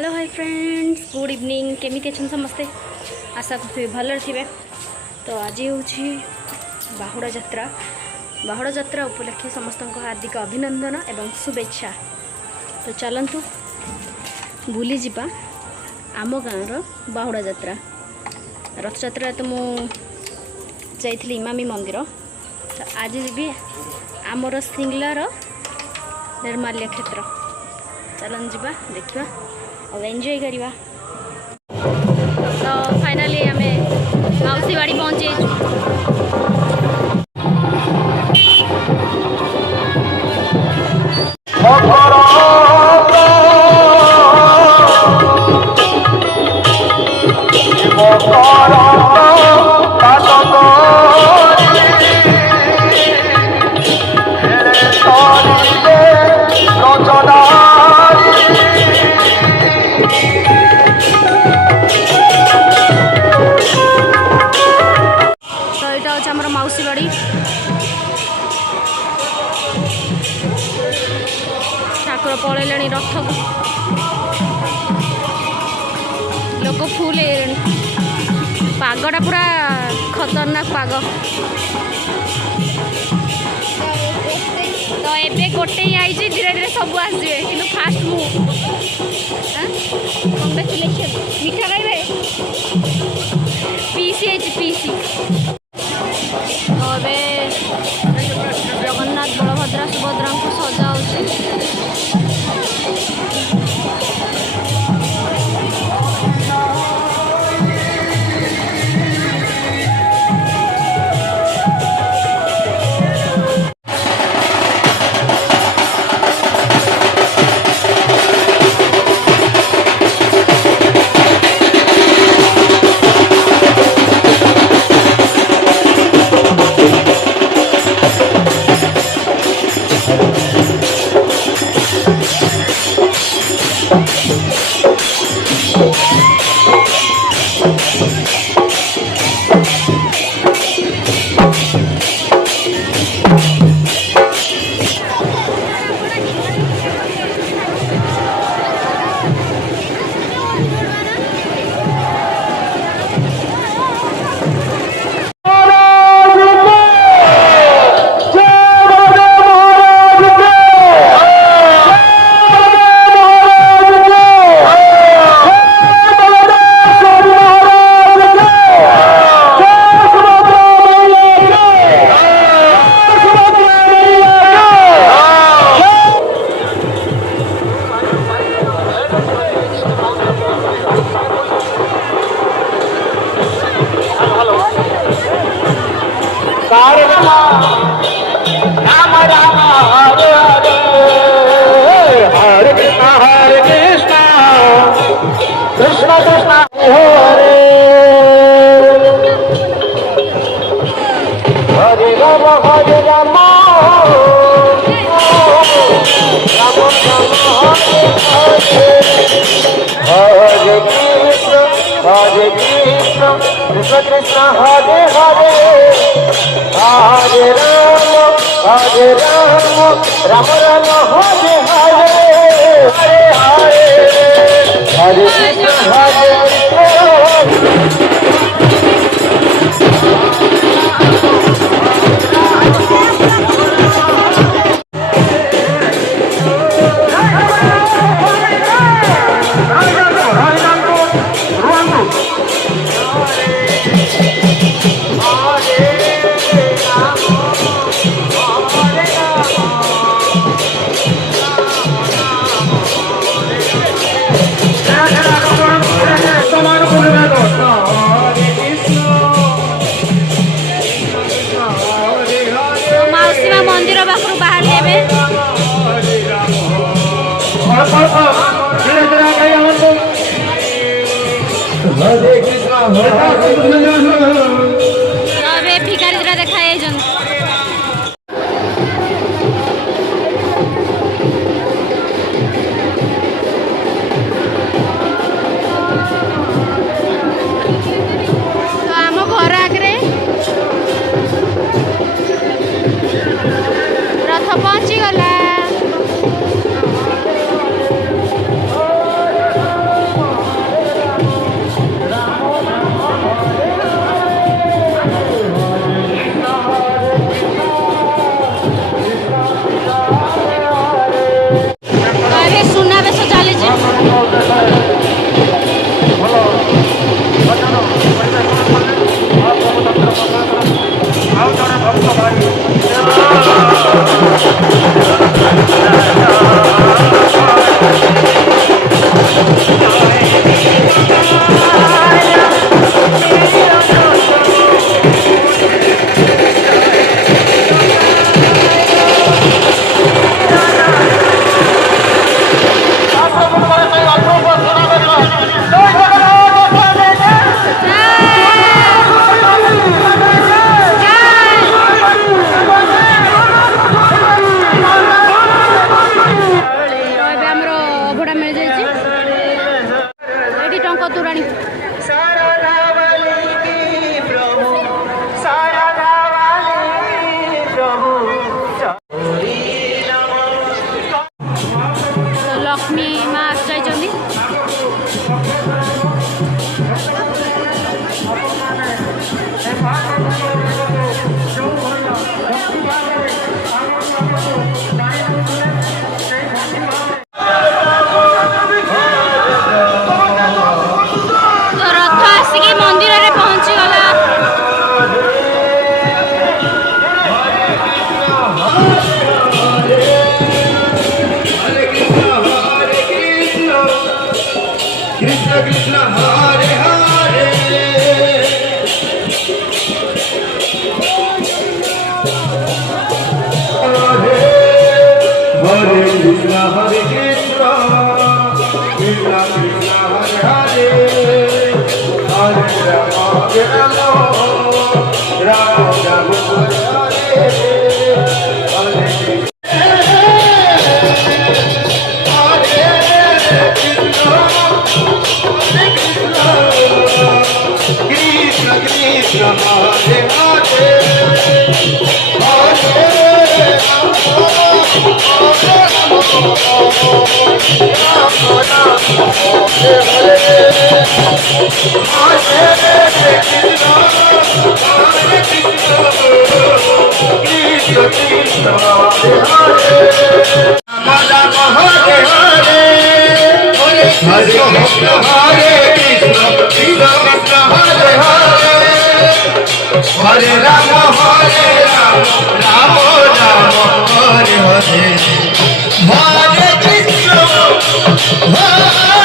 Hello hi friends, good evening. केमी अच्छे समस्ते? आशा करी भल थे। तो आज हूँ बाहुड़ा यात्रा उपलक्षे समस्त हार्दिक अभिनंदन एवं शुभेच्छा। तो चलतु बुली जीवा आम गाँव बाहुड़ा यात्रा। रथ यात्रा तो मुझे इमामी मंदिर। तो आज जी आमर सिंगलार निर्माल्य क्षेत्र। चलन जीवा देखा और एंजॉय करवा। तो फाइनाली आम माउसी बाड़ी पहुँचे। माउसी बाड़ी ठाकुर पलैले रथ को लोक फुल पागटा पूरा खतरनाक पाग। तो एबे गोटे ही आई धीरे धीरे सब आसवे कि फास्ट मु कंग्रेचुलेशन। मीठा खाइबे पीसी पीसी। जगन्नाथ बलभद्रा सुभद्रा को सजा कृष्ण कृष्ण हरे हरे हरे राम राम राम हरे हरे हरे हरे हरे कृष्ण हरे मंदिर पाखु बाहर भिखारी दुरा देखा आम घर आगे रथ पहुँची गला। ଏବେ ଆମର ଅଭଡ଼ା ମିଳିଯାଇଛି ଏଇଠି ଟଙ୍କା ତୋରାଣି ଲକ୍ଷ୍ମୀ ମା ଆସିଯାଇଛନ୍ତି ରଥ ଆସିକି ମନ୍ଦିରରେ ପହଞ୍ଚିଗଲା Krishna Krishna Hare Hare Hare Krishna Hare Krishna Krishna Krishna Hare Hare Hare Rama Hare Rama Rama Rama Hare Hare Krishna Krishna Hare Hare Hare Rama Hare Rama Rama Rama Hare Hare Hare Krishna Hare